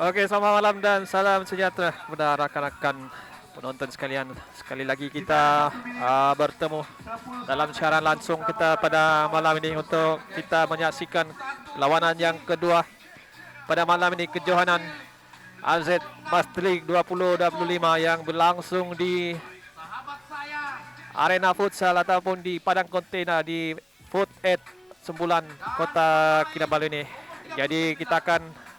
Oke, selamat malam dan salam sejahtera kepada rakan-rakan penonton sekalian. Sekali lagi kita bertemu dalam siaran langsung kita pada malam ini untuk kita menyaksikan perlawanan yang kedua pada malam ini, kejohanan AZ Master League 2025 yang berlangsung di arena futsal ataupun di padang kontena di Food 8 Sembulan, Kota Kinabalu ini. Jadi kita akan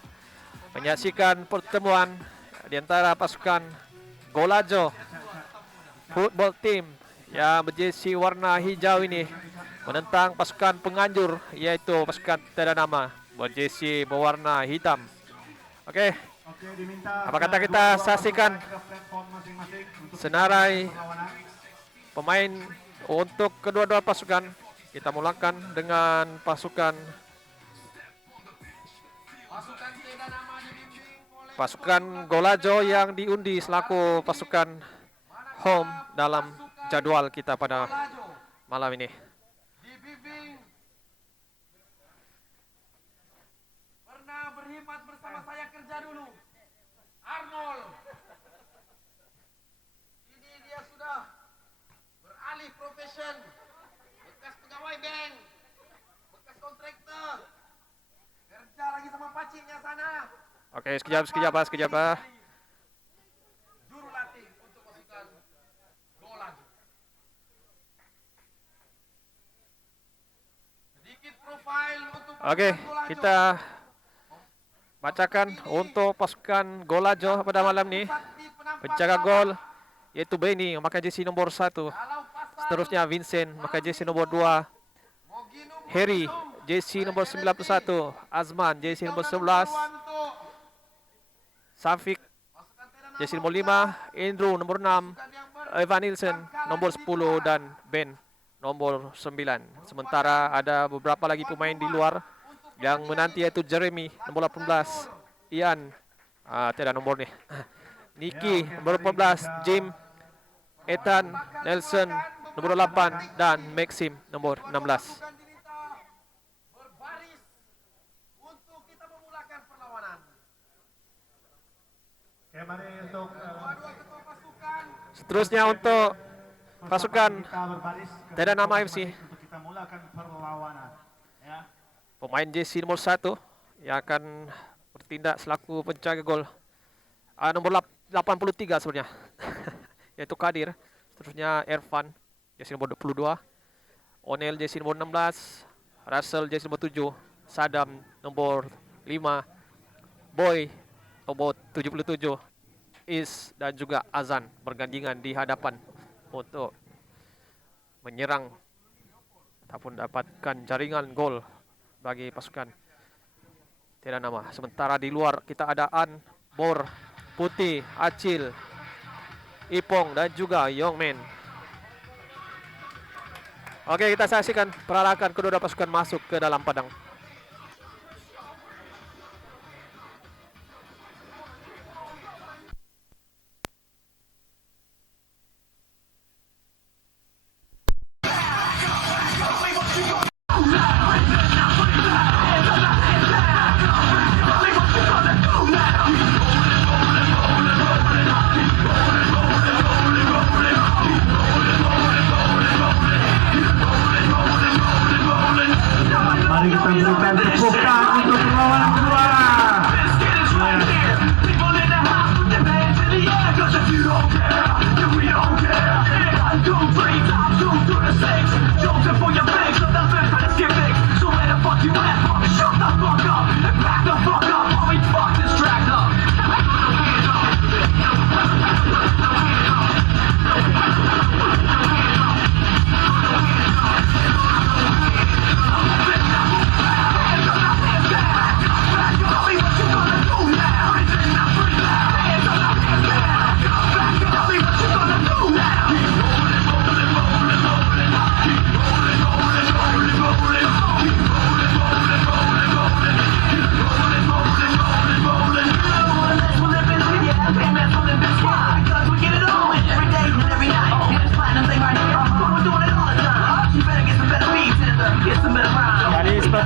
menyaksikan pertemuan di antara pasukan Golajo Football Team yang berjersey warna hijau ini menentang pasukan penganjur yaitu pasukan tiada nama berjersey berwarna hitam. Oke, apa kata kita saksikan senarai pemain untuk kedua-dua pasukan. Kita mulakan dengan pasukan Golajo yang diundi selaku pasukan home dalam jadwal kita pada malam ini. Pernah berkhidmat bersama saya kerja dulu, Arnold. Ini dia sudah beralih profesion, bekas pegawai bank, bekas kontraktor, kerja lagi sama pacingnya sana. Oke, sekejap Pak. Juru latih untuk pasukan Golajo. Sedikit profil untuk Oke, kita bacakan untuk pasukan Golajo pada malam ini. Penjaga gol yaitu Benny memakai jersey nomor 1. Seterusnya Vincent memakai jersey nomor 2. Harry jersey nomor 91. Azman jersey nomor 11. Safik jersey nomor 5, Andrew nomor 6, Evan Nielsen nomor 10 dan Ben nomor 9. Sementara ada beberapa lagi pemain di luar yang menanti yaitu Jeremy nomor 18, Ian tidak nomor nih. Niki nomor 14, Jim, Ethan, Nelson nomor 8 dan Maxim nomor 16. berbaris untuk kita memulakan perlawanan. Oke, mari untuk Dua ketua pasukan Seterusnya untuk pasukan Tiada Nama FC. untuk kita mulakan perlawanan. Ya. Pemain jersey nomor 1 yang akan bertindak selaku penjaga gol. Nomor 83 sebenarnya. Yaitu Kadir. Seterusnya Ervan jersey nomor 22. Onel jersey nomor 16. Russell jersey nomor 7. Sadam nomor 5. Boy nomor 77. Is dan juga Azan bergandingan di hadapan untuk menyerang ataupun dapatkan jaringan gol bagi pasukan Tiada Nama. Sementara di luar kita ada An, Bor, Putih, Acil, Ipong dan juga Yongmen. Oke, kita saksikan perarakan kedua pasukan masuk ke dalam padang.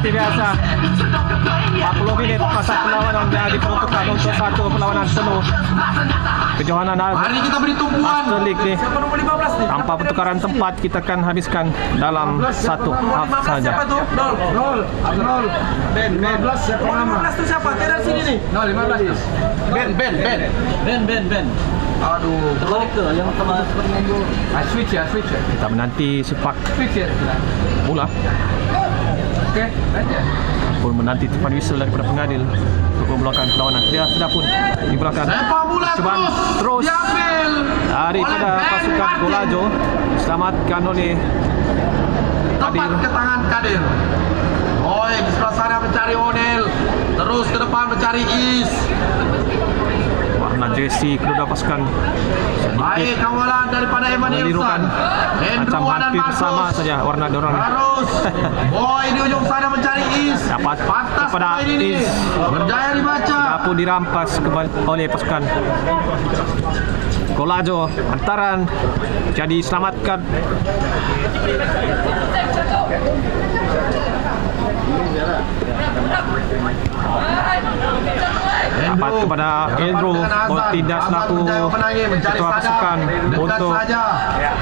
seperti biasa 40 menit masa perlawanan yang diperuntukkan untuk satu perlawanan penuh kejohanan Mari kita beri tumpuan. Master League ni. Siapa nomor 15 nih? Tanpa pertukaran tempat kita akan habiskan dalam satu half saja. Siapa tuh? Nol. Ben. 15 siapa nama? 15 tuh siapa? Tidak sini nih. 15. Ben. Aduh. Terbalik tuh yang sama Switch ya. Kita menanti sepak mula Oke, aja. pun menanti tempat whistle daripada pengadil untuk memulakan perlawanan. Dia sudah pun di belakang. Sepak bola Cubaan terus diambil daripada oleh Ben pasukan Kadir. Golajo diselamatkan oleh Tepat Kadir. ke tangan Kadir. Boy di sebelah sana mencari Onel. Terus ke depan mencari Is. Warna jersey kedua pasukan Baik sedikit kawalan daripada Evan menirukan Ilsan. macam hampir sama saja warna dorang. Harus. Boy di ujung sana mencari Is. Dapat Pantas kepada pemain ini. Is. Berjaya dibaca. Sudah pun dirampas kembali oleh pasukan Golajo. Hantaran jadi selamatkan dapat kepada Andrew bertindak selaku ketua pasukan untuk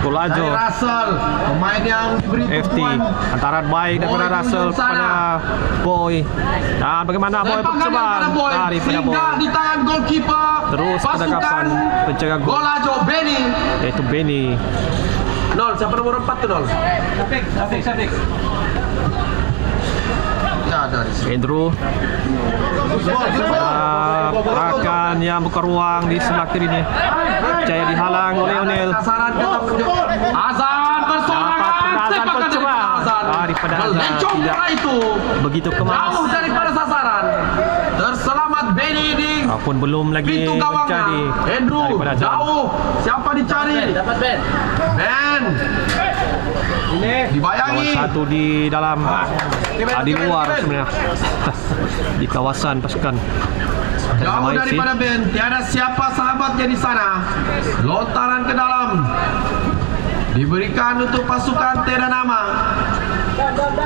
Golajo. Russell, pemain yang beri FT hantaran baik daripada Russell kepada Boy. Dan bagaimana Boy bercoba daripada Boy singgah di tangan goalkeeper terus penangkapan penjaga gol Golajo Benny. yaitu Benny. Nol, siapa nomor 4 tuh Nol? Syafiq. Ya, ada di sini. Andrew akan yang buka ruang di sebelah kiri ini. Jaya dihalang oleh O'Neil. Kasaran kata Azan bersorangan. Dapat Azan Sepakat percuma. Daripada Azan melecong tidak bola itu begitu kemas. jauh daripada sasaran. Terselamat Benny di Walaupun belum lagi pintu gawangnya. menjadi Andrew daripada Azan. jauh. Siapa dicari? dapat Ben. Ben. Dibayangi. Lawan satu di dalam di luar sebenarnya di kawasan pasukan. Jauh daripada Ben, tiada siapa sahabatnya di sana. Lontaran ke dalam. Diberikan untuk pasukan tiada nama.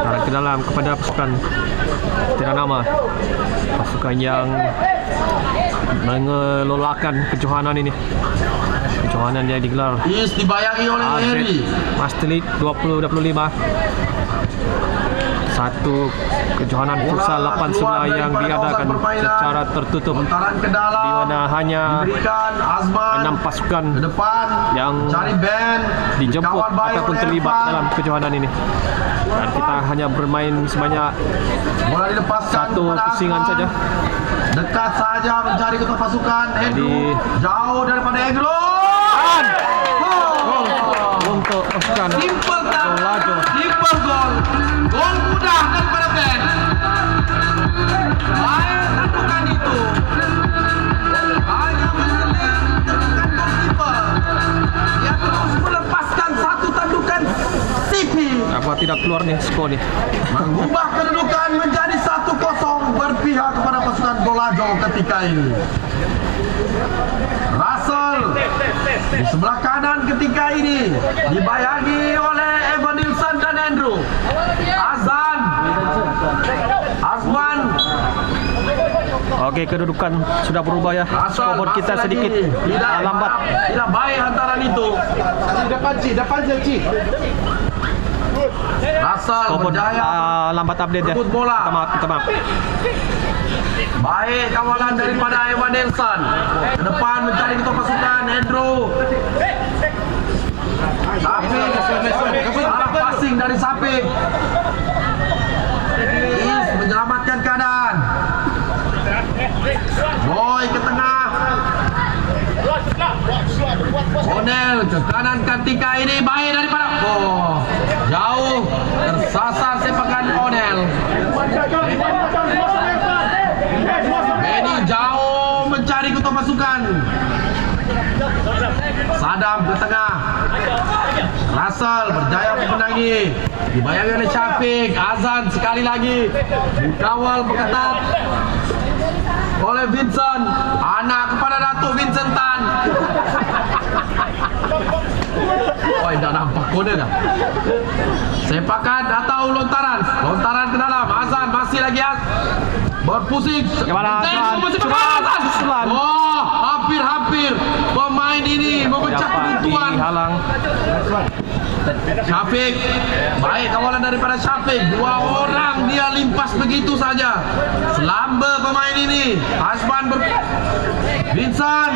Arah ke dalam kepada pasukan tiada nama, pasukan yang mengelolakan kejohanan ini, kejohanan yang digelar Is dibayangi oleh Harry. Master League 2025. Satu kejohanan futsal 8 sebelah yang diadakan secara tertutup Lontaran ke dalam. di mana hanya Diberikan Azman 6 pasukan ke depan. yang Cari Ben. dijemput Dikawal baik ataupun oleh terlibat Irfan. dalam kejohanan ini. Dan kita hanya bermain sebanyak Bola dilepaskan satu kepada pusingan Azman. saja. Dekat saja mencari ketua pasukan. Andrew jauh daripada Andrew. Untuk pasukan Simple tak? Golajo. Simple gol. Gol mudah daripada Ben. Baik tandukan itu. Hanya menyeling tandukan goalkeeper. Dia terus melepaskan satu tandukan tipis. Apa tidak keluar nih skor nih? Mengubah kedudukan menjadi 1-0 berpihak kepada pasukan Golajo ketika ini. Russell di sebelah kanan ketika ini dibayangi oleh Evan Nilsson dan Andrew. Azman. Oke, kedudukan sudah berubah ya. Russell Scoreboard kita masih sedikit lagi. Tidak lambat. Tidak baik hantaran itu. Depan Ci. Russell Scoreboard berjaya. lambat update ya. Rebut bola. Minta maaf. Baik kawalan daripada Evan Nelson. Ke depan mencari ketua pasukan Andrew. Sapi. Salah passing dari Sapi. Is menyelamatkan keadaan. Boy ke tengah. Onel ke kanan ketika ini baik daripada jauh tersasar sepakan Onel. Benny jauh mencari ketua pasukan. Sadam ke tengah. Russell berjaya memenangi. Dibayangi oleh Syafiq. Azan sekali lagi. Dikawal berketat oleh Vincent. Anak kepada Datuk Vincent Tan. Oh, dah nampak kode dah. Sepakat atau lontaran. Lontaran ke dalam. Azan Berpusing. Bagaimana Azman? Coba Azman. Oh, hampir pemain ini memecah Dapat kebuntuan. dihalang. Syafiq, baik kawalan daripada Syafiq. 2 orang dia limpas begitu saja. Selamba pemain ini. Vincent.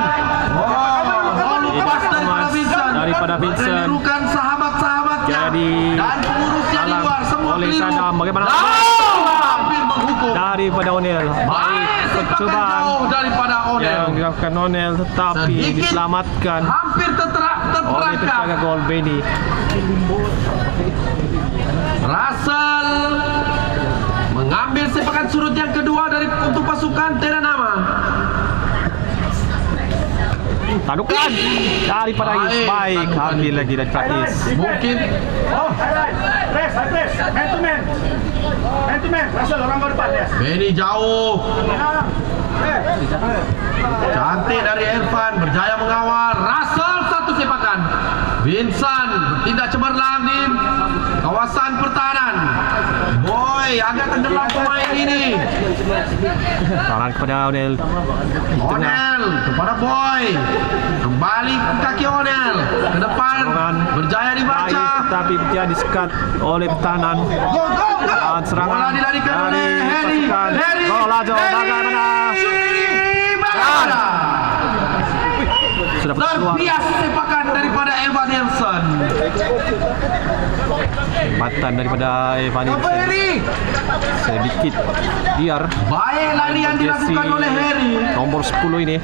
Oh, lepas daripada Vincent. Daripada Vincent. Menirukan sahabat-sahabatnya. Jadi Dan pengurusnya di luar semua oleh keliru. Sadam. Bagaimana? Hampir menghukum. Daripada Onel. Baik, sepakan Percobaan jauh daripada Onel. yang dilakukan Onel tetapi Sedikit diselamatkan hampir oleh terperangkap. penjaga gol Benny. Russell mengambil sepakan surut yang kedua untuk pasukan Teranama. Tadukan daripada Is. Baik, ambil lagi daripada Is. Mungkin Press. Man to man. Man to man. Russell orang baru depan ya. Benny jauh. Cantik dari Irfan, berjaya mengawal. Russell satu sepakan. Vincent bertindak cemerlang di kawasan pertahanan. Boy, agak tenggelam pemain ini. Serangan kepada Onel. Onel kepada Boy. Kembali ke kaki Onel. Ke depan berjaya dibaca. Baik, tetapi dia disekat oleh pertahanan. Dan serangan Bola dilarikan oleh Harry. pasukan bola jauh bagaimana? Bagaimana? Sudah keluar. Terbias sepakan daripada Evan Nelson. Tempatan daripada Evan Apa Nilsson. Harry? Sedikit liar. Baik lari yang dilakukan oleh Harry. Nomor 10 ini.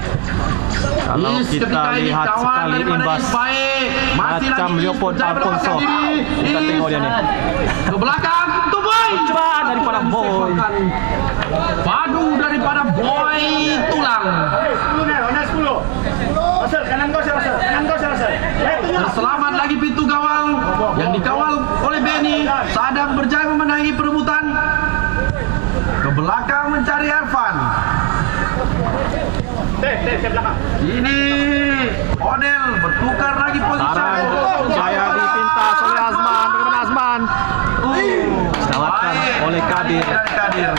Kalau Is kita ketika ini lihat kawan sekali daripada imbas Is baik. Masih macam lagi Is Leopold berjaya Alfonso. melepaskan diri. Kita Is tengok dia ni. ke belakang untuk Boy. Coba daripada Boy. Padu daripada Boy tulang. 10 nih, Onel 10. Russell, kanan kau Russell. Kanan kau Russell. Terselamat lagi pintu gawang yang dikawal oleh Benny. Sadam berjaya memenangi perebutan. Ke belakang mencari Irfan. Ke belakang. Ini Onel bertukar lagi posisi. Sekarang Jaya dipintas oleh Azman. Bagaimana Azman? Diselamatkan oleh Kadir. Dari Kadir.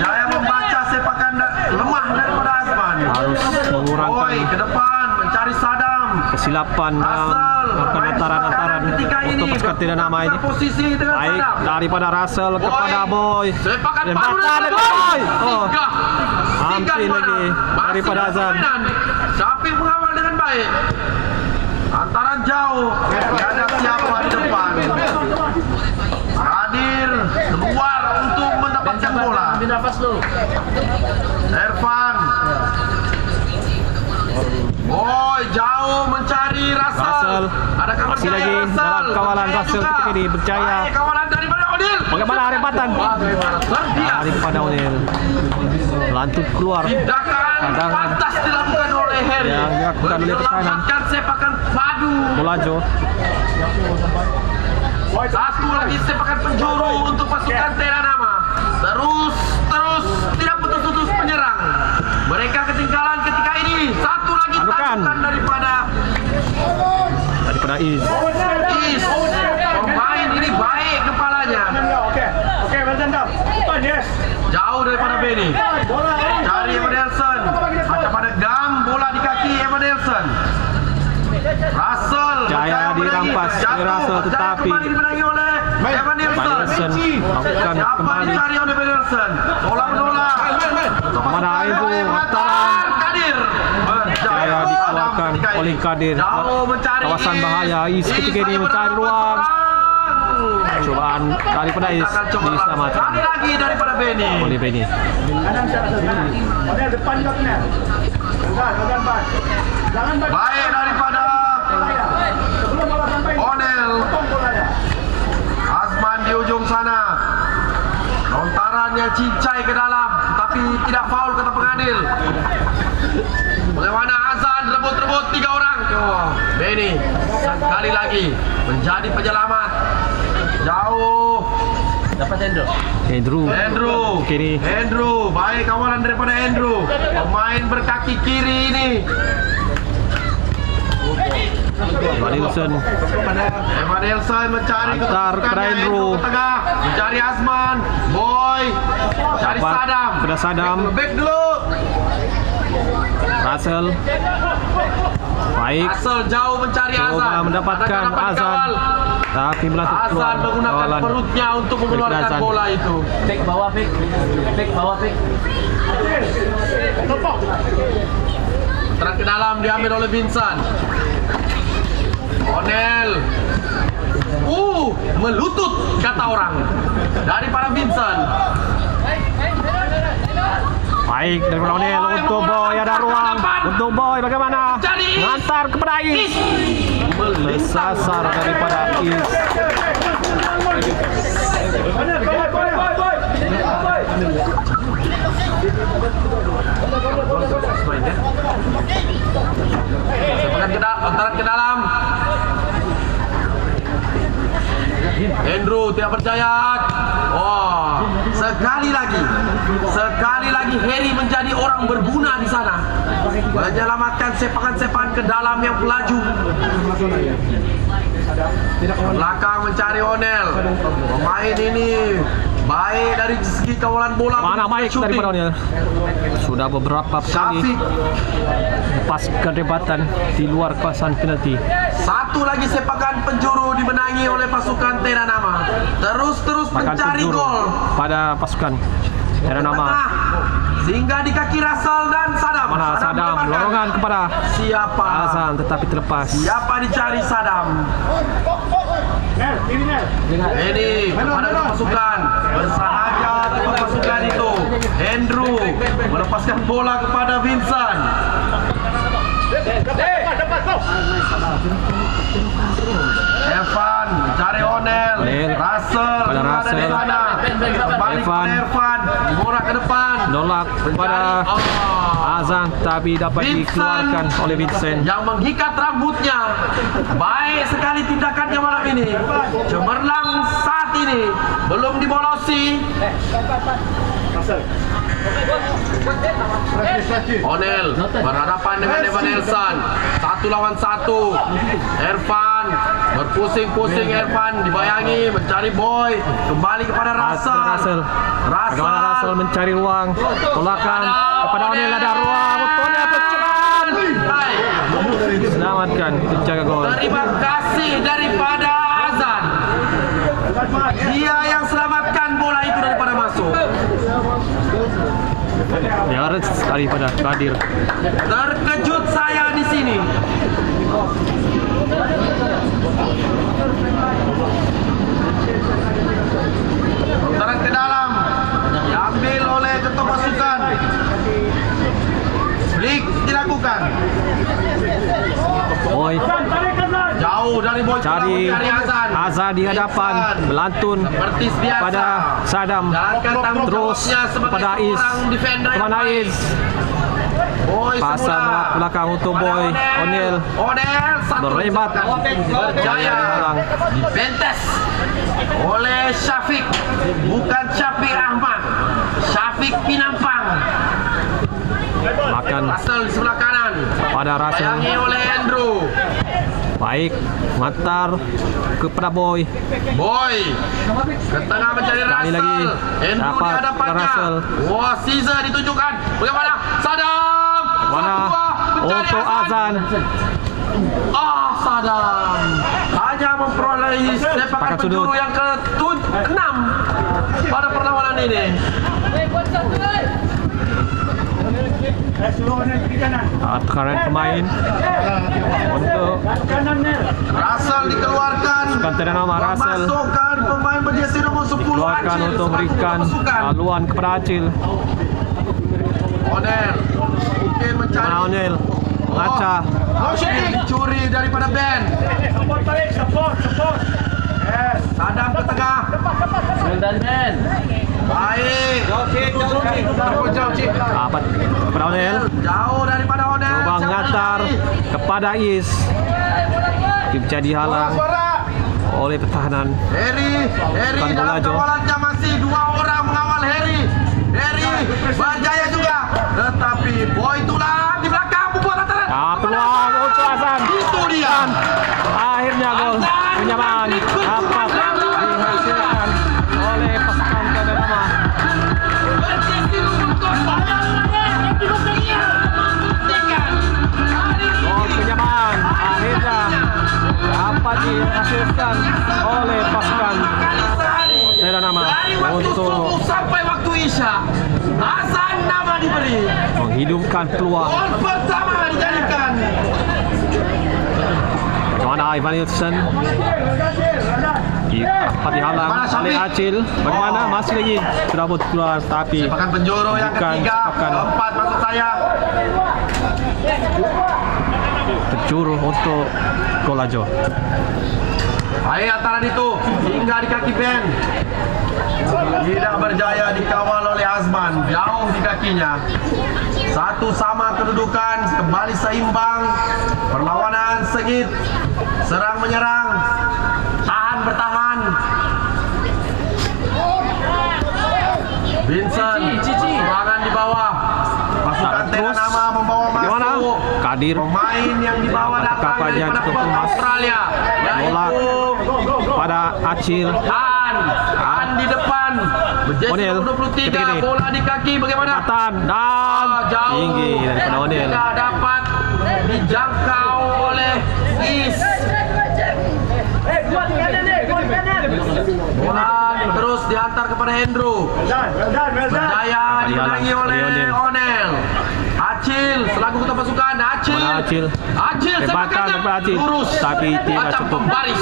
Jaya membaca sepakan lemah daripada Azman. Harus mengurangkan Boy ke depan mencari Sadam. kesilapan dalam Russell melakukan antaran-antaran ketika untuk ini pasukan Teranama ini. posisi dengan Baik Sadam. daripada Russell kepada Boy. Sepakan Dan padu bahkan dari Boy. Boy. Oh. Hampir Tiga lagi mana? daripada Masih Azan. permainan. Syafiq mengawal dengan baik. Antaran jauh. Tiada siapa di depan. Kadir keluar untuk mendapatkan bola. Irfan. Boy jauh mencari Russell. Russell. Adakah Masih berjaya lagi Russell? dalam kawalan Berjaya Russell juga. ketika ini berjaya. Baik, kawalan daripada Odil. Bagaimana Arepatan? Bagaimana terbias. Daripada Onel. Lantut keluar. Tindakan Cadangan. pantas dilakukan oleh Harry. Yang dilakukan oleh pertahanan. Menyelamatkan sepakan padu. Molajo. Satu lagi sepakan penjuru untuk pasukan Teranama. Terus tidak putus-putus menyerang. Mereka ketinggalan ketika ini. Satu lagi Adukan. tandukan daripada Is. Is. Pemain ini baik kepalanya. Oke, well done kau. Depan, yes. Jauh daripada Benny. Bola ini. Cari Evan Nelson. Macam pada gam bola di kaki Evan Nelson. Russell Jaya berjaya dirampas menangis. oleh Russell, Jatuh. tetapi Jaya kembali dimenangi oleh Evan Nelson. Nelson lakukan Siapa kembali. dicari oleh Evan Nelson? Bola. Kemana itu? Antaran. Kadir. Jaya dikeluarkan oleh Kadir. Jauh mencari Kawasan bahaya. Is ketika ini mencari ruang. Cobaan daripada Is diselamatkan Sekali lagi daripada Benny. oleh Benny. Kanan sana. Onel depan kau kena. Jangan ban. Jangan ban. Baik daripada Sebelum bola sampai. Onel. Potong bolanya. Azman di ujung sana. Lontarannya cincai ke dalam, tapi tidak faul kata pengadil. Bagaimana Azan rebut-rebut 3 orang. Benny sekali lagi menjadi penyelamat. Jauh. Andrew. Kini Andrew, baik kawalan daripada Andrew. Pemain berkaki kiri ini. Evan Nilsson. Evan Nelson mencari Antar kepada Andrew. ke tengah, mencari Azman. Boy Boy. Cari Dapat Sadam. kepada Sadam. Back dulu. Russell. Baik. Russell jauh mencari Azan. Coba mendapatkan Ada dapat Azan. kawal. Tapi melantun keluar. Azan menggunakan kawalan. perutnya untuk mengeluarkan Azan. bola itu. Fake bawah, fake. Fake bawah, fake. Terang ke dalam diambil oleh Vincent. Onel. Melutut kata orang. Dari para Vincent. Baik dari Ronel untuk Boy, ada ruang untuk Boy, bagaimana? Mengantar kepada Is. Sasar daripada Is. Sepakat ke dalam. Andrew tidak percaya. Sekali lagi Harry menjadi orang berguna di sana. Menyelamatkan sepakan-sepakan ke dalam yang pelaju. Belakang mencari Onel. Pemain ini baik dari segi kawalan bola. Mana baik daripada Onel. Sudah beberapa kali Syafiq. lepas kedebatan di luar kawasan penalti. Satu lagi sepakan penjuru dimenangi oleh pasukan Teranama. Terus Bahkan mencari penjuru gol. pada pasukan Teranama. Tengah. Sehingga di kaki Russell dan Sadam. Mana Sadam, melemparkan. lorongan kepada Siapa? Azan tetapi terlepas. Siapa dicari Sadam? Ini kepada pasukan. Bersahaja untuk pasukan itu. Andrew melepaskan bola kepada Vincent. Evan mencari Onel. Russell Pada berada di Russell. sana. Kembali Evan. kepada Evan. Bola ke depan. Nolak kepada Azan tapi dapat dikeluarkan oleh Vincent. Yang mengikat rambutnya. Baik sekali tindakannya malam ini. Cemerlang saat ini. Belum dibolosi. Onel berhadapan dengan Evan Nelson. 1 lawan 1. Ervan berpusing-pusing. Ervan dibayangi mencari Boy. Kembali kepada Russell. Bagaimana Russell mencari ruang. Tolakan kepada Onel, ada ruang untuknya pencerahan. Selamatkan penjaga gol. Terima kasih daripada Azan. Dia yang selamatkan bola itu daripada masuk. Nyaris daripada Kadir. Terkejut saya di sini. Putaran ke dalam diambil oleh ketua pasukan. Flick dilakukan. Boy Jauh dari Boy cari Azan. Azan di hadapan, melantun Seperti biasa. pada Sadam. Jalankan tanggung Terus jawabnya sebagai kepada Is. seorang defender yang Kemana baik. Is? Boy Pasal semula. belakang untuk Boy. Onel Onel satu berhebat. berjaya Halang. dibentes oleh Syafiq. Bukan Syafiq Ahmad, Syafiq Pinampang. Makan Russell di sebelah kanan. pada Russell. Bayangi oleh Andrew. Baik, mantar kepada Boy. Boy ke tengah mencari Sekali Russell. lagi Andrew dapat di hadapannya. Russell. Wah, Caesar ditunjukkan. Bagaimana? Sadam. Mana Mencari untuk Azan. Sadam hanya memperoleh sepakan Pakat penjuru sudut. yang ke-6 pada perlawanan ini. Tekanan pemain untuk Russell dikeluarkan. Kantor nama Russell Memasukkan pemain berjersey nomor 10 keluarkan Acil untuk sebagai memberikan pasukan. haluan kepada Acil. Onel mungkin mencari. Mana Onel? Ngaca. Curi daripada Ben. Support. Yes. Sadam ke tengah. Sultan Ben. Baik. Jauh, Cik. Dapat kepada Onel. Jauh daripada Onel. Coba mengantar kepada Is. Jadi halang oleh pertahanan. Harry Bukan dalam Bolajo. kawalannya masih 2 orang mengawal Harry berjaya juga. Tetapi Boy tulang di belakang membuat lantaran. Peluang untuk Azan. Itu dia. Akhirnya gol penyamaan dapat dihasilkan oleh pasukan Kandanama. memberikan peluang. Gol pertama dijadikan. Bagaimana Ivan Nilsson? Dapat dihalang oleh Acil. Bagaimana? Masih lagi sudah keluar tapi Sepakan penjuru yang bukan ketiga, sepakan keempat maksud saya. penjuru untuk Golajo. Baik antaran itu hingga di kaki Ben. Tidak berjaya dikawal oleh Azman. Jauh di kakinya. Satu sama kedudukan, kembali seimbang. Perlawanan sengit. Serang menyerang. Tahan bertahan. Vincent, serangan di bawah. Pasukan Tena Nama membawa Bagaimana? masuk. Kadir Pemain yang dibawa datang Kapan yang daripada cukup klub emas. Australia. Bola Yaitu pada Acil. An di depan. Berjesi O'Neal, nomor 23. ketika ini. Bola di kaki bagaimana? Kelihatan dan Jauh. tinggi daripada O'Neal. Tidak dapat dijangkau oleh Is. Bola terus diantar kepada Andrew. Berjaya dimenangi oleh O'Neal. Acil selaku ketua pasukan. Acil. Mana Acil? Acil Tembakan sepakannya daripada Acil. lurus. Tapi tidak Macam cukup. pembaris.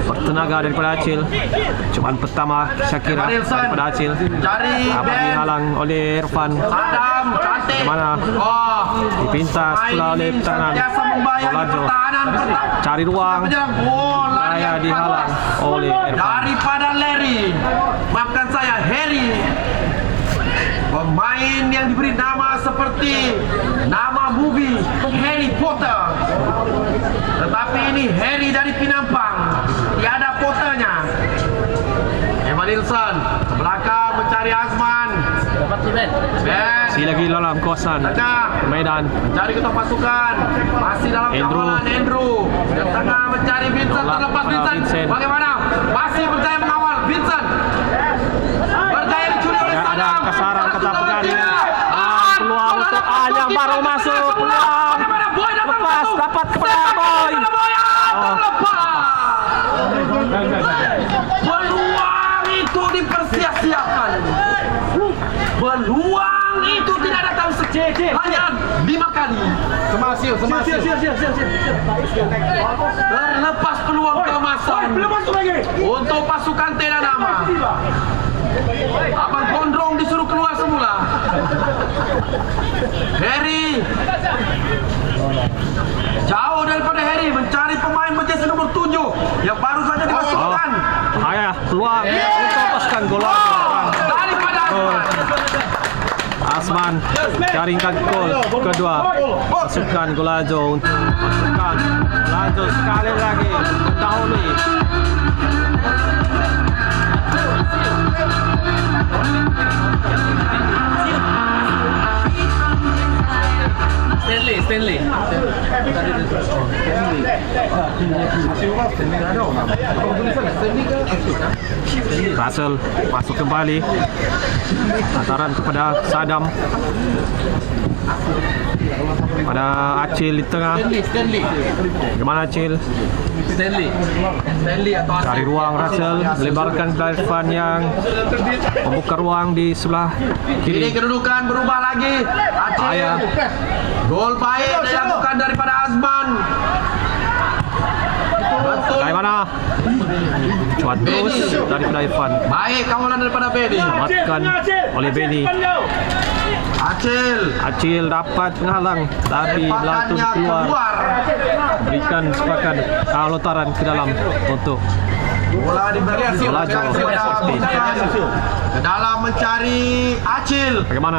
Bertenaga daripada Acil. Cubaan pertama Syakira daripada Acil. Cari Dapat Ben. dihalang oleh Irfan. Adam cantik. Bagaimana? Oh, Dipintas pula oleh tangan senantiasa membayar Golajo. pertahanan. Cari ruang. Penyerang bola Saya yang dihalang bagus. oleh Irfan. Daripada Larry. Maafkan saya, Harry. Pemain yang diberi nama seperti nama movie Harry Potter. Tetapi ini Harry dari Pinampang. Tiada Potternya. Evan Nilsson ke belakang mencari Azman. Dapat si Ben. Ben. Si lagi dalam kawasan Tengah. Medan. Mencari ketua pasukan. Masih dalam Andrew. kawalan Andrew. Yang tengah mencari Vincent. Tolak Terlepas pada Vincent. Vincent. Bagaimana? Masih berjaya mengawal Vincent. Berjaya dicuri oleh Ada Sadam. kasaran kata Satu pegadaian. lawan Peluang tiga. untuk Bola yang baru dapat masuk. bola. Peluang. Bagaimana? Boy dapat Lepas masuk. dapat kepada Sepakan Boy. kepada Boy. Oh. Terlepas. Peluang itu dipersia-siakan. Peluang itu tidak datang hanya 5 kali. Semasih. Terlepas peluang keemasan untuk pasukan Tena Nama. Abang Gondrong disuruh keluar semula. Harry. Jauh daripada Harry mencari pemain berjesi nomor 7 yang baru saja Oh, dimasukkan. bahaya. Peluang untuk pasukan Golajo. Daripada Azman jaringkan gol kedua pasukan Golajo untuk pasukan Golajo sekali lagi mendahului. Stanley. Russell masuk kembali. Antaran kepada Sadam. Pada Acil di tengah. Stanley. Bagaimana Acil? Stanley atau Cari ruang Russell. Lebarkan ke Irfan yang membuka ruang di sebelah ini kiri. kedudukan berubah lagi. Bahaya. Acil. Gol baik dilakukan daripada Azman. Betul. Bagaimana? Cuat terus daripada Irfan. Baik kawalan daripada Bedi. Selamatkan oleh Benny. Acil. Acil dapat menghalang tapi melantun Sepakannya keluar. keluar. Berikan sepakan lontaran ke dalam untuk Bola diberi Golajo. ke dalam mencari Acil. Bagaimana?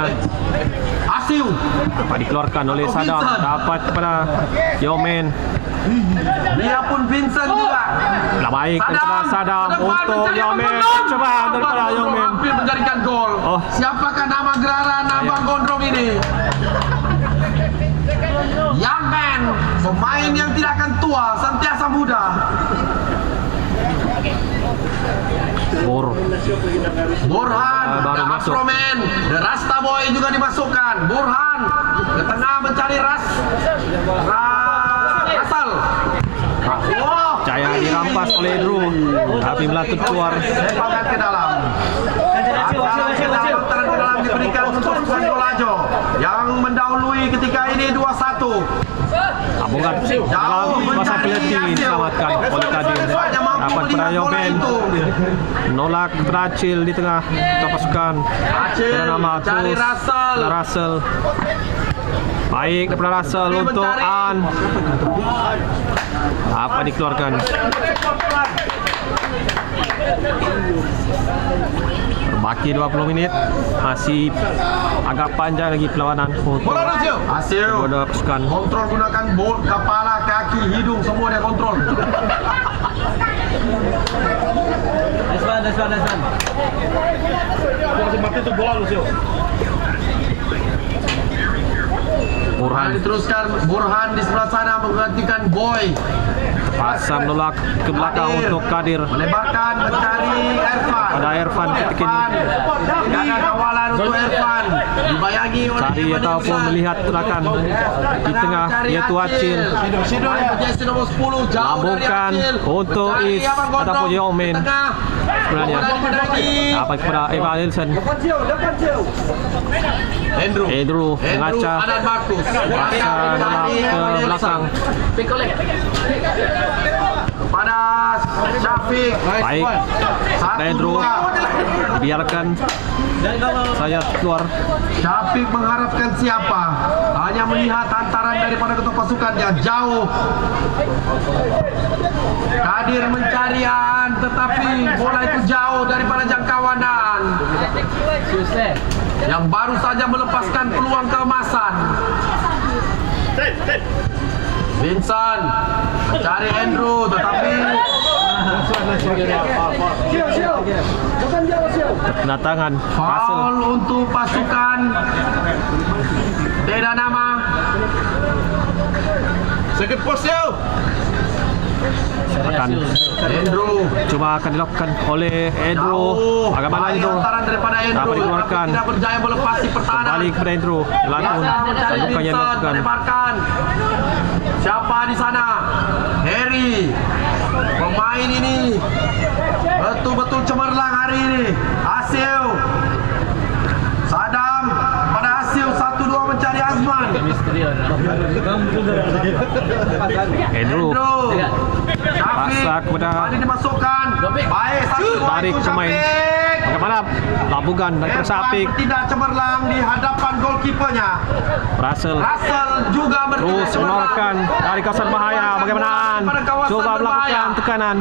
Asiu. Dapat dikeluarkan oleh Sadam. Dapat kepada Yomen. Dia pun Vincent juga. Lah baik daripada Sadam Ke depan untuk mencari Yomen. Abang Gondrong. Cobaan daripada Abang Gondrong Yomen. hampir menjadikan gol. Oh. Siapakah nama gelaran Abang Gondrong ini? Young man, pemain yang tidak akan tua, sentiasa muda. Burhan, Baru the masuk. Afroman, the Rasta Boy juga dimasukkan. Burhan ke tengah mencari Rasal. Oh, Jaya dirampas oleh Drew. Tapi melantun keluar. sepakat ke dalam. Antaran ke dalam diberikan untuk Suan Golajo yang mendahului ketika ini 2-1. Tabungan dalam masa penalti diselamatkan oleh Kadir. Dapat pada Yoben. Nolak berhasil di tengah pasukan. Nama Cari terus Russell. Russell. Baik daripada Russell untuk An. Apa dikeluarkan? Baki 20 minit. Masih agak panjang lagi perlawanan untuk Bola Hasil. kedua pasukan. Kontrol gunakan bol, kepala, kaki, hidung semua dia kontrol. Nice one. Burhan diteruskan. Burhan di sebelah sana menggantikan Boy. Pasang nolak ke belakang untuk Kadir. Melebarkan mencari Irfan. Pada Irfan ketika ini. Jaga kawalan untuk Irfan. Dibayangi oleh Cari ataupun melihat gerakan di tengah iaitu Acil. Sidon jersey nomor 10 jauh Lambungkan dari Acil. untuk Mencari Is Abang Gondrong. ataupun Yomen. Tengah. Sebenarnya Bola diberi. dapat kepada Evan Nilsson. Andrew mengaca. Adan Markus. Pasang nolak ke belakang. Kepada Syafiq. Baik. Andrew biarkan saya keluar. Syafiq mengharapkan siapa? Hanya melihat hantaran daripada ketua pasukan yang jauh. Kadir mencari An, tetapi bola itu jauh daripada jangkauan An, yang baru saja melepaskan peluang keemasan. Vincent mencari Andrew, tetapi Kena tangan. Russell. foul untuk pasukan Tidak nama. Second post Akan Andrew. cuma akan dilakukan oleh Andrew. Bagaimana Baik Andrew? hantaran daripada Dapat Andrew, dikeluarkan. tapi tidak berjaya melepasi pertahanan. Kembali kepada Andrew. Langsung bukan yang dilakukan. Melebarkan. Siapa di sana? Harry. Pemain ini betul-betul cemerlang hari ini. Hasil. Sadam pada hasil 1-2 mencari Azman. Andrew Syafiq. Pasak kepada Kembali dimasukkan. Baik, satu dua tarik itu pemain. Syafiq. Bagaimana labugan daripada Syafiq. Tidak cemerlang di hadapan golkipernya. Russell Russell juga terus menolakkan dari kawasan bahaya. Bagaimana An coba melakukan tekanan.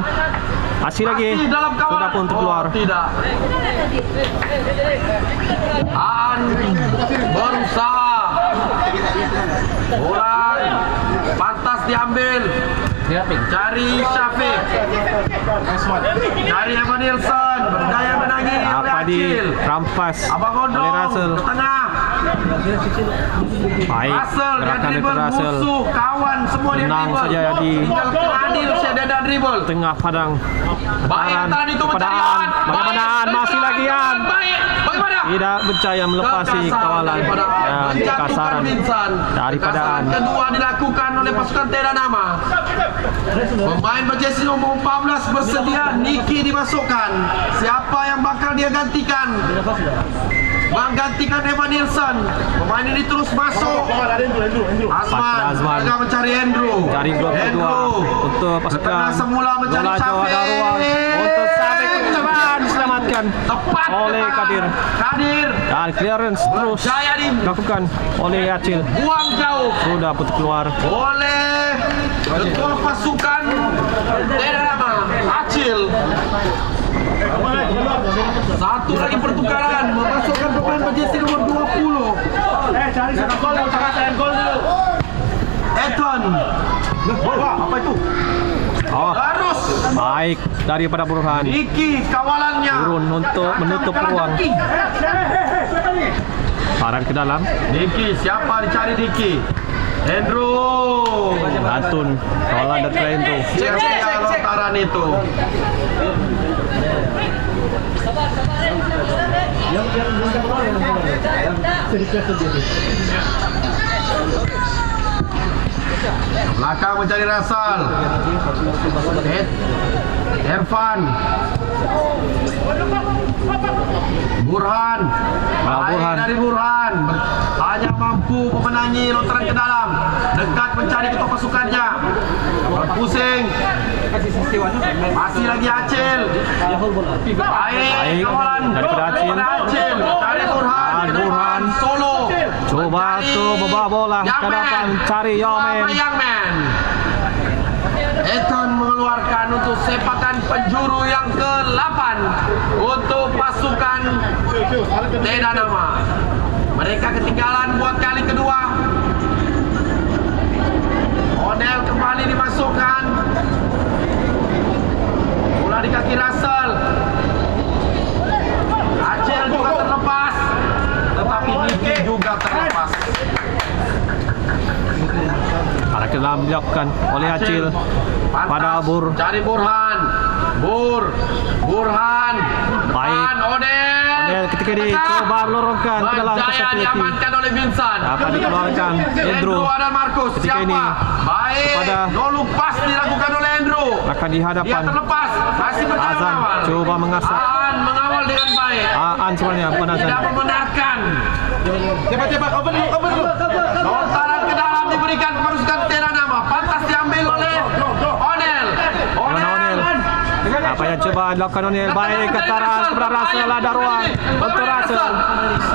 Masih lagi dalam kawalan. sudah pun terkeluar. Oh, tidak. An berusaha. Bola pantas diambil. Cari Syafiq. Cari Evan Nilsson. Berdaya menangis oleh Apa Acil. dirampas Abang oleh Gondrong Russell. ke tengah. Baik Russell dia gerakan dribble daripada Russell. musuh, kawan semua dia Tenang dribble. saja di Tinggal Adil saja dia dah dribble. Tengah padang. Baik hantaran itu kepada mencari An. An. Bagaimana Baik, An masih daripada lagi An. Baik. Bagaimana? Tidak berjaya melepasi Kekasaran kawalan daripada An. dan Menjatuhkan kekasaran Vincent. daripada Kekasaran An. kedua dilakukan oleh pasukan Tidak Nama. Pemain berjersey nomor 14 bersedia. Niki dimasukkan. Siapa yang bakal dia gantikan? Menggantikan Evan Nilsson. Pemain ini terus masuk. Azman tengah mencari Andrew. Dari gol kedua untuk pasukan Tengah semula mencari Golajo ada Syafiq. ruang untuk Syafiq pencobaan diselamatkan Tepat oleh ke tangan. Kadir Kadir dan clearance terus Jaya dilakukan oleh Acil. buang jauh Sudah putus keluar. oleh ketua pasukan Tidak Nama Acil. Satu lagi pertukaran memasukkan pemain berjersey nomor 20. Cari satu gol, jangan gol dulu. Eton. Apa itu? Oh, Harus baik daripada Burhan. Niki kawalannya Turun untuk menutup peluang. Parang ke dalam. Niki, siapa dicari Niki? Andrew. Rantun kawalan dari Andrew. Sia-sia lontaran itu. Belakang mencari Russell. Irfan. Burhan. Baik Burhan. dari Burhan. Hanya mampu memenangi lontaran ke dalam. Dekat mencari ketua pasukannya. Pusing. Masih lagi Acil. Baik kawalan. Daripada Acil. Acil. Cari Burhan. Ke depan. Burhan. Solo. Coba tu membawa bola ke depan, cari Yomen. Yomen. Eton mengeluarkan untuk sepakan penjuru yang ke-8 untuk pasukan Tedanama. Mereka ketinggalan buat kali kedua. O'Neil kembali dimasukkan. Bola di kaki Russell. Acil juga terlepas. Tetapi Niki juga terlepas. Arah ke dalam dilakukan oleh Acil pada Bur. Cari Burhan. Burhan. Baik. O'Neil ketika dicoba melorongkan ke dalam Berjaya kesatuan diamankan oleh Vincent. dapat dikeluarkan Andrew. Ada Marcus. Ketika Siapa? ini Baik. kepada- Lalu pas dilakukan oleh Andrew. Akan di Dia hadapan terlepas. Masih berjaya Azan mengawal. coba mengasah. Azan mengawal dengan baik. Aan sebenarnya bukan Azan. Tidak membenarkan. Lontaran ke dalam diberikan kepada pasukan Tedanama. Pantas diambil oleh O'Neil. O'Neil. Apa yang coba dilakukan O'Neil? Baik ke arah kepada Russell, ada ruang untuk Russell.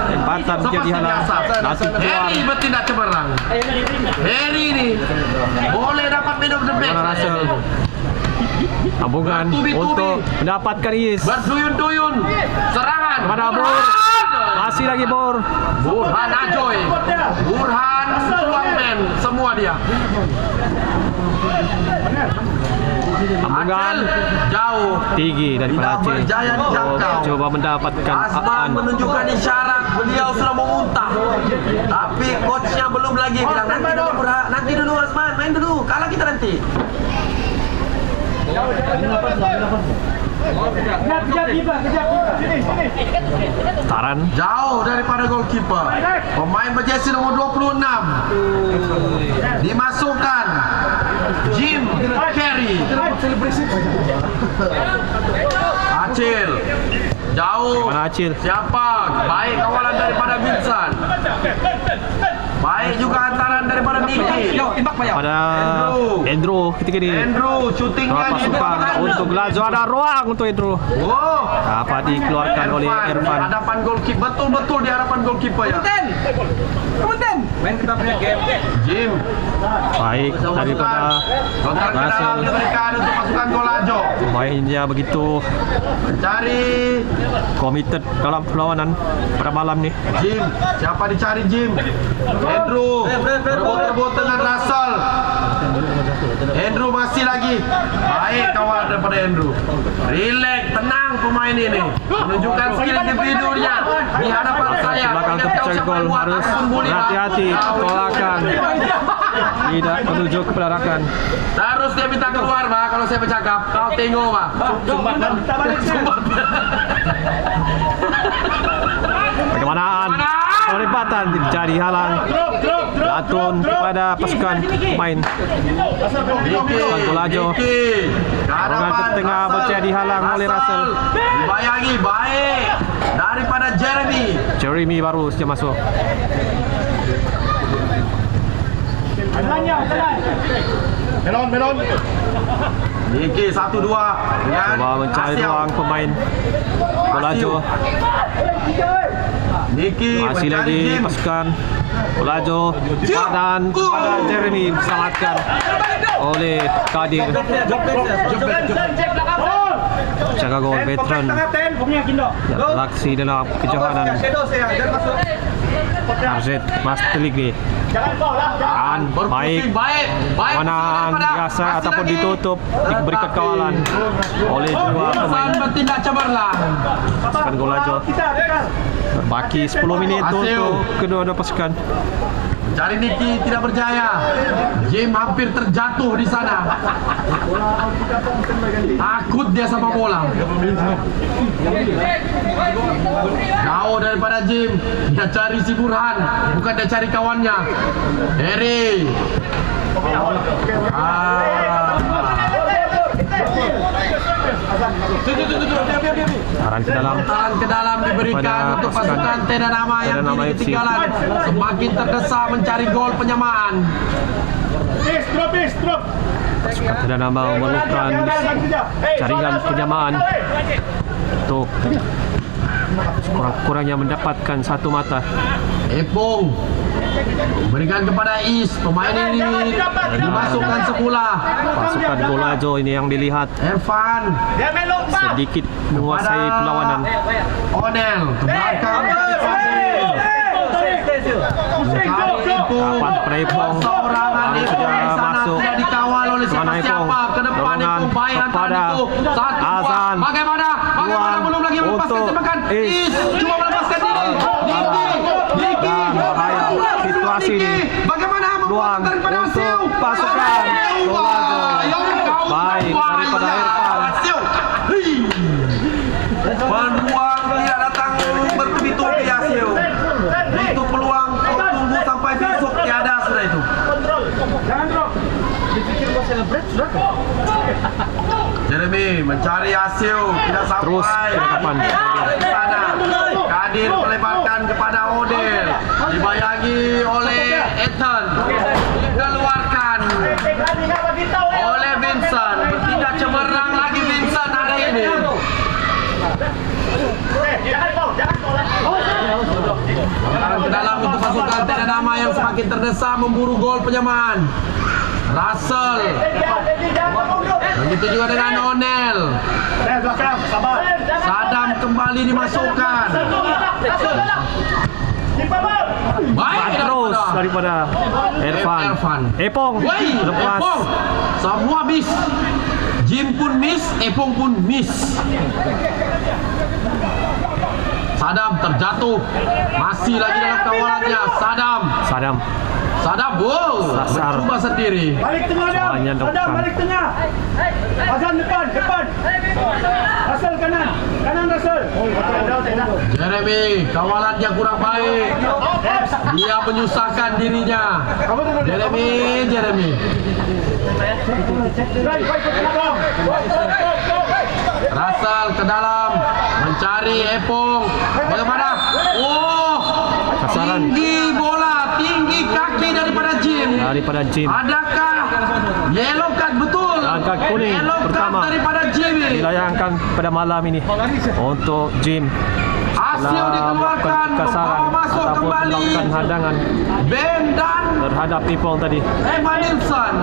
Tempatan dia dihalang. Nasib keluar. Harry bertindak cemerlang. Harry ini boleh dapat man of the match. Mana Russell? Tabungan Bertubi-tubi. untuk mendapatkan Is. Berduyun-duyun. Serangan. Kepada Bor. Masih lagi Bor. Burhan Ajoy. Burhan Tuangmen. Semua dia. Tabungan Acil jauh. tinggi daripada Tidak Acil. berjaya dijangkau. Coba mendapatkan Azman Aan. menunjukkan isyarat beliau sudah mau muntah. Tapi coachnya belum lagi bilang nanti dulu Azman, main dulu. Kalah kita nanti. Taran. Jauh daripada goalkeeper. Pemain berjersey nomor 26 dimasukkan Jim Carey. Acil jauh. Mana Acil? Siapa? Baik kawalan daripada Vincent. Baik juga hantaran daripada Niki. Pada Andrew ketika ini. Andrew syutingnya Pasukan untuk Lazio, ada ruang untuk Andrew. Oh, Dapat dikeluarkan oleh Irfan. hadapan goalkeeper, betul-betul di hadapan goalkeeper ya. Main kita punya game. Jim. Baik daripada Lontaran ke dalam Russell. diberikan untuk pasukan Golajo. Mainnya begitu Mencari committed dalam perlawanan pada malam ni. Jim. Siapa dicari Jim? Andrew. Berebut-rebut dengan Russell. Andrew masih lagi. Baik kawan daripada Andrew. Relax, tenang pemain ini. Menunjukkan skill individunya di hadapan saya. Belakang Ingat kau terpecah siapa gol yang buat harus akun bully, Pak? berhati-hati tolakan tidak menuju ke belakang. Terus dia minta keluar, Pak. Kalau saya bercakap, kau tengok, Pak. Bagaimana pelibatan jadi halang Latun kepada pasukan pemain pasukan Golajo. Orang ke tengah berjaya dihalang oleh Russell. Dibayangi baik daripada Jeremy. Jeremy baru saja masuk. Melon. Niki 1-2. Coba mencari ruang pemain Golajo. Niki Masih mencari lagi Jim. pasukan Golajo dan kepada Jeremy diselamatkan oleh Kadir. Jaga gol veteran beraksi dalam kejohanan RZ Master League ni. Dan Berpusing baik mana biasa ataupun ditutup diberikan kawalan oleh dua pemain bertindak cemerlang. pasukan Golajo. Baki 10 minit untuk kedua-dua pasukan. Cari Niki tidak berjaya. Jim hampir terjatuh di sana. Takut dia sama bola. Jauh daripada Jim. Dia cari si Burhan, bukan dia cari kawannya. Harry. Saran ke dalam. Taran ke dalam diberikan Kepada untuk pasukan pasukan Teda Nama yang Teda Nama kini FC. ketinggalan. Semakin tergesa mencari gol penyamaan. Drop. Pasukan Teda Nama memerlukan jaringan penyamaan untuk kurang-kurangnya mendapatkan satu mata. Epong berikan kepada Is. Pemain ini dimasukkan semula. Pasukan Golajo ini yang dilihat Irfan sedikit menguasai perlawanan. Onel ke belakang mencari Fadil. Mencari Epong. Dapat Epong. Seorangan Baru Epong saja di sana masuk. tidak dikawal oleh Mana Epong? siapa-siapa. Ke depan Dorongan Epong baik kepada antara itu. Satu Azan. Bagaimana Ruang belum lagi melepaskan untuk tembakan. Is. Is cuma melepaskan diri. Diki. Dan bahaya situasi ini. Bagaimana Peluang daripada untuk Siu. pasukan Golajo. Baik daripada Irfan. Peluang tidak datang bertubi-tubi ya Siu. Itu peluang kau tunggu sampai besok tiada sudah itu. Jangan drop. Dipikir gua celebrate sudah. Jeremy mencari Asiu, tidak sampai. Terus penangkapan. Di sana. Kadir melebarkan kepada Odel. Dibayangi oleh Ethan. Keluarkan oleh Vincent. Bertindak cemerlang lagi Vincent hari ini. Sekarang ke dalam untuk pasukan Teda Nama yang semakin terdesak memburu gol penyamaan. Russell. Begitu juga dengan Onel. Belakang, sabar. Sadam kembali dimasukkan. Baik Terus daripada Irfan. Epong Woi, lepas. Epong. Semua miss. Jim pun miss, Epong pun miss. Sadam terjatuh. Masih lagi dalam kawalannya. Sadam, wow, Sasar. bercuba sendiri. Balik tengah dia. Soalnya Sadam depan. balik tengah. Azan depan. Russell kanan. Kanan Russell. Jeremy, kawalannya kurang baik. Dia menyusahkan dirinya. Jeremy. Russell ke dalam mencari Epong. Bagaimana? Oh, Sasaran. tinggi bola, tinggi kaki daripada Jim. Adakah yellow card betul? Dan kad kuning Yellow card pertama. daripada Jim. Dilayangkan pada malam ini untuk Jim Asil telah dikeluarkan, melakukan kasaran membawa masuk ataupun kembali. melakukan hadangan Ben dan terhadap Epong tadi. Eman Nilsson.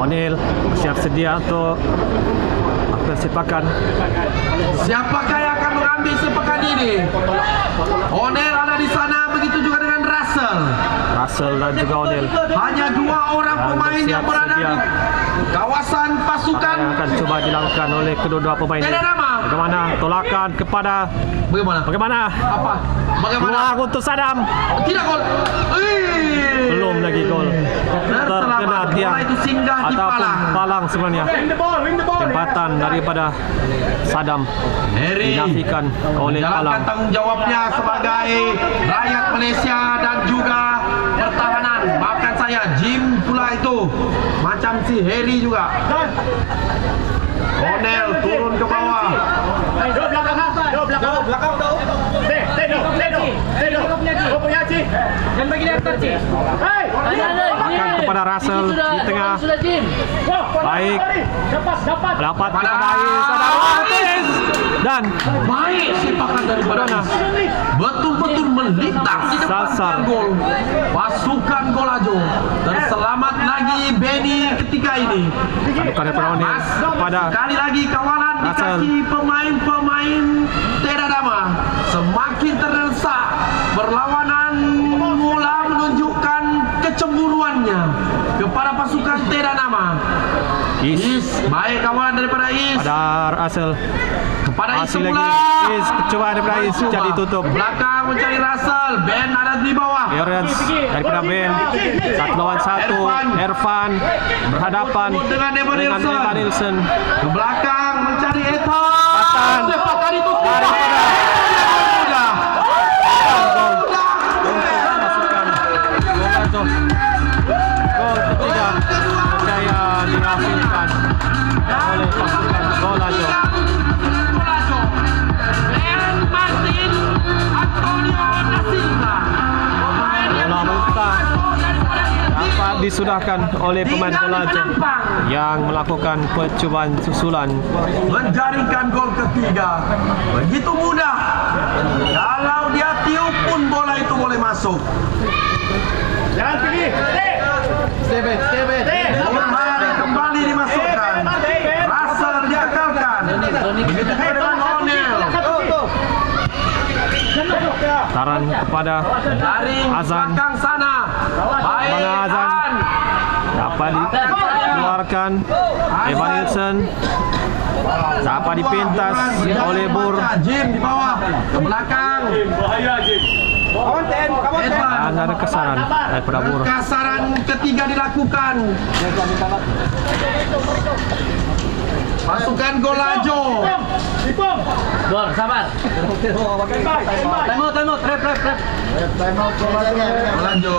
Onel siap sedia untuk persepakan. Siapakah yang akan mengambil sepekan ini? Onel ada di sana, begitu juga dengan Russell dan juga Onel. Hanya dua orang Dan pemain yang bersiap berada sedia. di kawasan Apa pasukan. yang akan coba dilakukan oleh kedua-dua pemain ini? Teda Nama. Bagaimana tolakan kepada Bagaimana? Apa? Bagaimana? peluang untuk Sadam? Tidak gol. Belum lagi gol. Terkena tiang Bola itu singgah di ataupun palang. palang sebenarnya. Win the ball. Tempatan daripada Sadam Harry dinafikan oleh menjalankan palang. tanggung jawabnya sebagai rakyat Malaysia dan juga pertahanan. Maafkan saya, Jim pula itu. Macam si Harry juga. Onel turun ke bawah. Do belakang tu. Tedo. Kau punya Cik. Jangan bagi dia atas, Cik. Hei. Akan kepada Russell di tengah. Baik. Dapat. Dapat kepada Ais. Sadam Ortiz. Dan Baik sepakan daripada Corona. betul-betul melintang di depan Sasar. gol. Pasukan Golajo terselamat lagi Benny ketika ini. bukan daripada Onel Mas, kepada sekali lagi kawalan di Russell. kaki pemain Teda Nama semakin terdesak. Perlawanan mula menunjukkan kecemburuannya kepada pasukan Teda Nama. Is Baik kawalan daripada Is. pada Russell. Kepada Is Masih lagi semula. Is percobaan daripada Is jadi tutup. Belakang mencari Russell. Ben ada di bawah. Clearance daripada Ben. 1-1. Irfan berhadapan Dengan Evan Nilsson. Evan Nilsson. Ke belakang mencari Ethan. Ethan. Sepakan itu Daripada sudah. gol untuk pasukan Golajo. Gol ketiga dihasilkan oleh pasukan Golajo. Bola muntah dapat disudahkan oleh pemain Golajo yang melakukan percubaan susulan. Menjaringkan gol ketiga. Begitu mudah. Kalau dia tiup pun bola itu boleh masuk. Jangan pergi. Burhan kembali dimasukkan. Russell dikekalkan. Begitu juga dengan O'Neal. Taran kepada Dari Azan. belakang sana. Baik Mana Azan? An. Dapat dikeluarkan Evan Nilsson. Dapat dipintas oleh Bur. Jim di bawah ke belakang. Bahaya Jim. Evan. Dan ada kesaran daripada Bur. Kasaran ketiga dilakukan. Pasukan Golajo. Bor, sabar. Time out, rep. Golajo.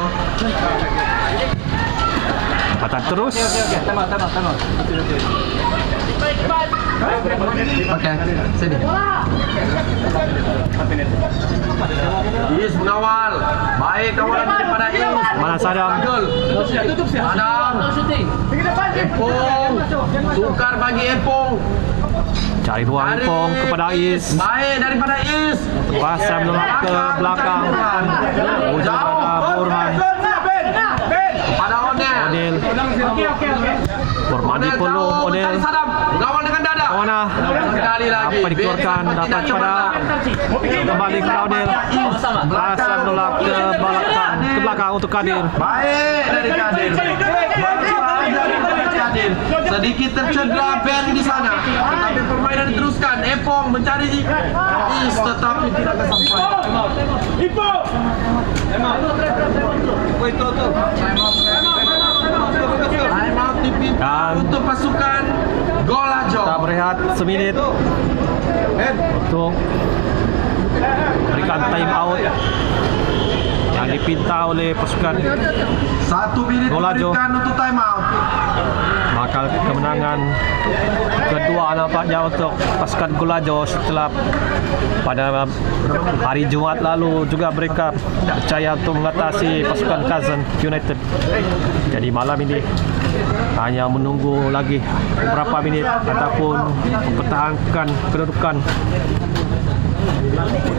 Patah terus. Time out. Oke, sini. Is mengawal. Baik kawalan daripada Is. Mana Sadam? Gol. Sadam. Epong. Tukar bagi Epong. Cari ruang Ipong kepada Is. Baik daripada Is. Kuasa menolak ke belakang. Ujung pada Burhan. Pada O'Neal. O'Neal. Bermandi peluh O'Neal. Mencari Sadam. Mengawal dengan dada. Mana? Sekali lagi. Dapat dikeluarkan. Dapat pada kembali ke O'Neal. Kuasa menolak ke belakang untuk Kadir. Baik dari Kadir. Kadir. Sedikit tercedera Ben di sana. Tetapi permainan diteruskan. Epong mencari Is tetapi tidak kesampaian. Time out dipinta Dan untuk pasukan Golajo. kita berehat seminit untuk berikan time out yang dipinta oleh pasukan 1 minit Golajo. diberikan untuk time out. Maka kemenangan kedua nampaknya untuk pasukan Golajo setelah pada hari Jumaat lalu juga mereka percaya untuk mengatasi pasukan Kazan United. Jadi malam ini hanya menunggu lagi beberapa minit ataupun mempertahankan kedudukan untuk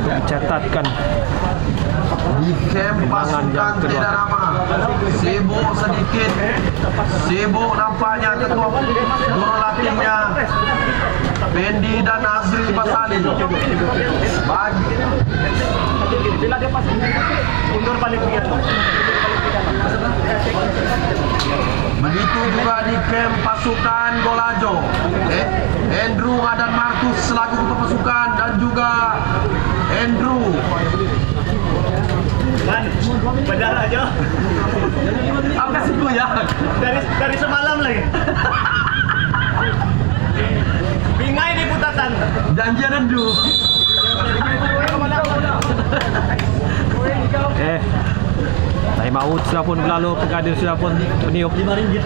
mencatatkan Di camp Kemenangan yang pasukan kedua. tidak ramah. Sibuk sedikit. Sibuk nampaknya ketua jurulatihnya Fendi dan Azri Basali. Bagi Bila dia pas mundur balik dia. begitu juga di camp pasukan Golajo. Andrew dan Marcus selaku ketua pasukan dan juga Andrew. Kan benar aja. Aku kasih goyang. Dari semalam lagi. Bingai di putatan. Janjian Andrew. time out sudah pun berlalu, pengadir sudah pun meniup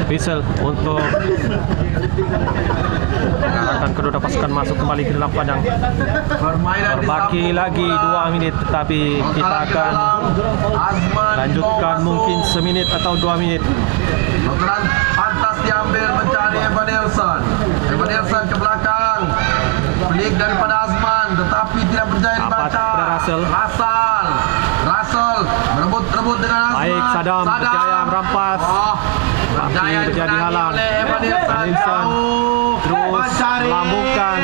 whistle untuk mengarahkan kedua pasukan masuk kembali ke dalam padang. Permainan Berbaki lagi 2 minit, tetapi kita akan lanjutkan mungkin seminit atau 2 minit. Pukulan pantas diambil mencari Evan Nilsson. Evan Nilsson ke belakang. Flick daripada Azman tetapi tidak berjaya Dapat dibaca. kepada Russell. Russell merebut dengan Azman. Baik, Sadam berjaya merampas. Berjaya terjadi halang. oleh Evan Nilsson. Nilsson terus Mencari. melambungkan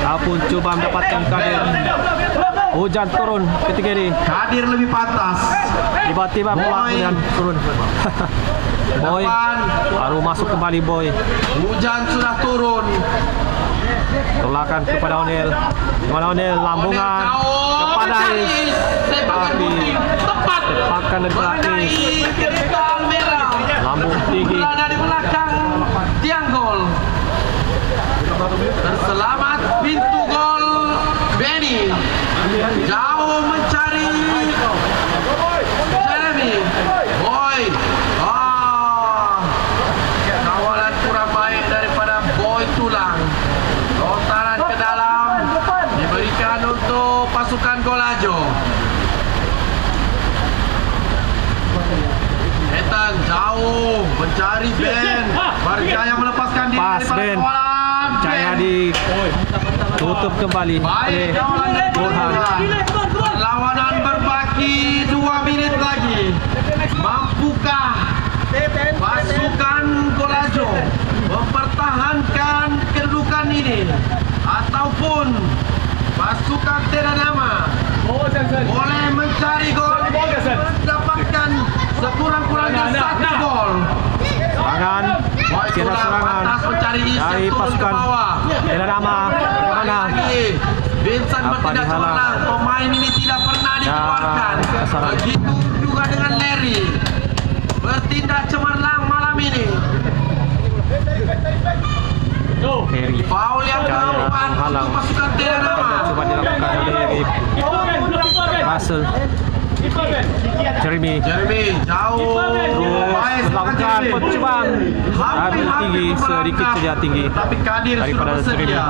ataupun cuba mendapatkan Kadir. Hujan turun ketika ini. Kadir lebih pantas. Tiba-tiba bola kemudian turun. Boy Depan. baru masuk kembali Boy. Hujan sudah turun. Tolakan kepada O'Neal. Kepada O'Neal lambungan kepada Is. Tapi Tepat. tepakan daripada Is. Kristal merah. Lambung tinggi. Berada di belakang tiang gol. Terselamat pintu gol Benny. Jauh mencari Jeremy. Boy. Kawalan kurang baik mencari Ben. Berjaya melepaskan diri Pas, daripada Ben. kawalan. Jaya Ben. ditutup kembali oleh Baik kawalan dari Burhan. Perlawanan berbaki 2 minit lagi. Mampukah pasukan Golajo mempertahankan kedudukan ini ataupun pasukan Teranama boleh mencari gol, mendapatkan sekurang-kurangnya 1 gol. Serangan, masih ada serangan Pantas mencari isi dari turun ke pasukan bawah. Teranama. Bagaimana? Lagi Vincent Apa bertindak dihalang? cemerlang. Pemain ini tidak pernah dikeluarkan. kesalahan. Begitu juga dengan Larry. Bertindak cemerlang malam ini. Harry Foul yang Jaya keempat menghalang. untuk pasukan Teranama. coba dilakukan oleh Russell. Jeremy Jeremy jauh. terus Baik, melakukan Jeremy. pencobaan tapi tinggi, sedikit saja tinggi Tapi Kadir daripada sudah bersedia.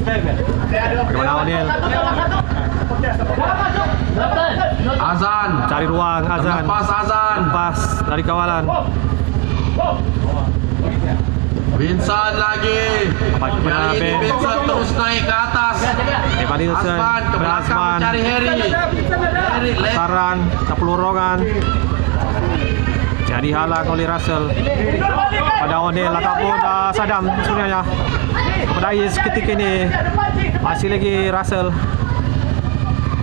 Jeremy. Bagaimana O'Neal? Azan Cari ruang Azan. lepas Azan. Lepas dari kawalan. Vincent lagi. Dapat kepada Kali ini Ben. Vincent terus naik ke atas. Evan Nielsen Asman ke kepada belakang Asman. mencari Harry. Harry left. Saran, tak pelurongan. Jadi halang oleh Russell pada O'Neal ataupun Saddam sebenarnya. Kepada Ais ketika ini masih lagi Russell.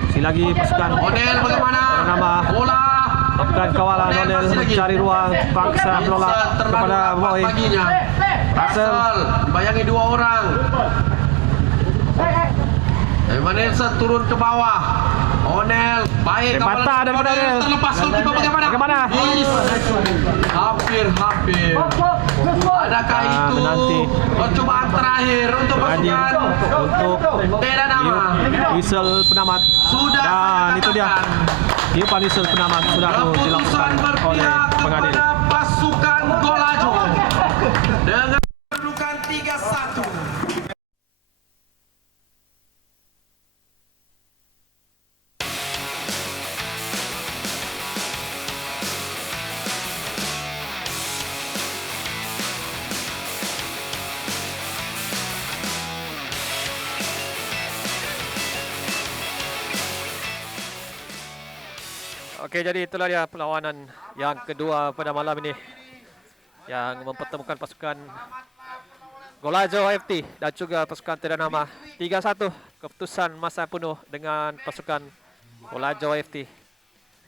Masih lagi pasukan O'Neal bagaimana? Nama. Bola. Lakukan kawalan O'Neal mencari ruang paksa menolak Vincent terlalu kepada rapat Boy. paginya. Russell Russell bayangi 2 orang. Evan Nielsen turun ke bawah. O'Neal baik Patah kawalan daripada O'Neal. terlepas goalkeeper bagaimana? Bagaimana? Is. Hampir. Adakah itu menanti. percobaan terakhir untuk Anjing pasukan untuk Teranama? whistle penamat Sudah dan saya itu dia katakan. tiupan whistle penamat sudah pun Keputusan dilakukan oleh berpihak pengadil. kepada pasukan Golajo dengan kedudukan 3-1. Okey, jadi itulah dia perlawanan yang kedua pada malam ini yang mempertemukan pasukan Golajo AFT dan juga pasukan Teranama. 3-1 keputusan masa penuh dengan pasukan Golajo AFT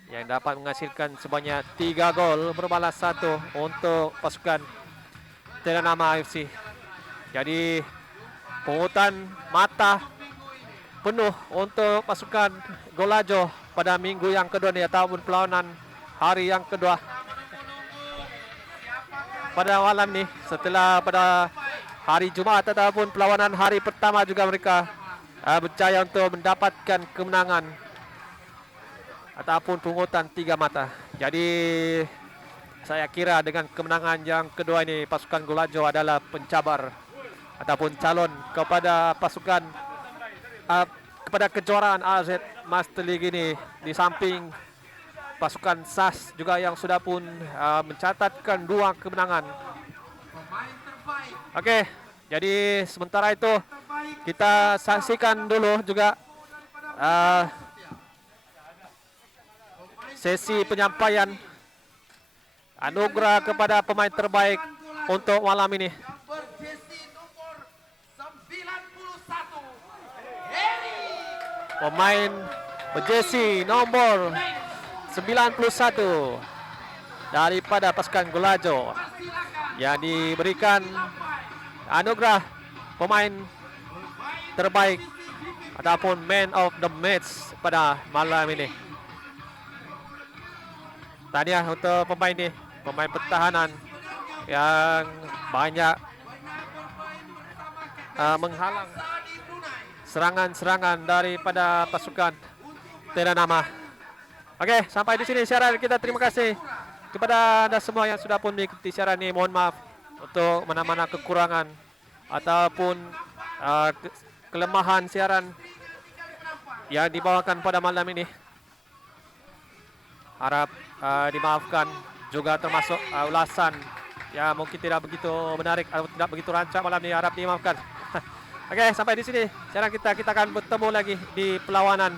yang dapat menghasilkan sebanyak 3 gol berbalas 1 untuk pasukan Teranama AFC. Jadi pungutan mata penuh untuk pasukan Golajo pada minggu yang kedua ni ataupun perlawanan hari yang kedua pada malam ni, setelah pada hari Jumaat ataupun perlawanan hari pertama juga mereka berjaya untuk mendapatkan kemenangan ataupun pungutan 3 mata. Jadi saya kira dengan kemenangan yang kedua ini pasukan Golajo adalah pencabar ataupun calon kepada pasukan kepada kejuaraan AZ Master League ini, di samping pasukan SAS juga yang sudah pun mencatatkan 2 kemenangan. Okey, jadi sementara itu kita saksikan dulu juga sesi penyampaian anugerah kepada pemain terbaik untuk malam ini. Pemain berjesi nombor 91 daripada pasukan Golajo yang diberikan anugerah pemain terbaik ataupun man of the match pada malam ini. Tahniah untuk pemain ini, pemain pertahanan yang banyak menghalang serangan-serangan daripada pasukan Teranama. Okey, sampai di sini siaran kita. Terima kasih kepada anda semua yang sudah pun mengikuti siaran ini. Mohon maaf untuk mana-mana kekurangan ataupun kelemahan siaran yang dibawakan pada malam ini. Harap dimaafkan, juga termasuk ulasan ya mungkin tidak begitu menarik atau tidak begitu rancak malam ini, harap dimaafkan. Oke, sampai di sini siaran kita akan bertemu lagi di perlawanan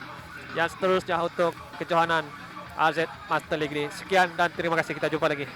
yang seterusnya untuk kejohanan AZ Master League ini. Sekian dan terima kasih, kita jumpa lagi.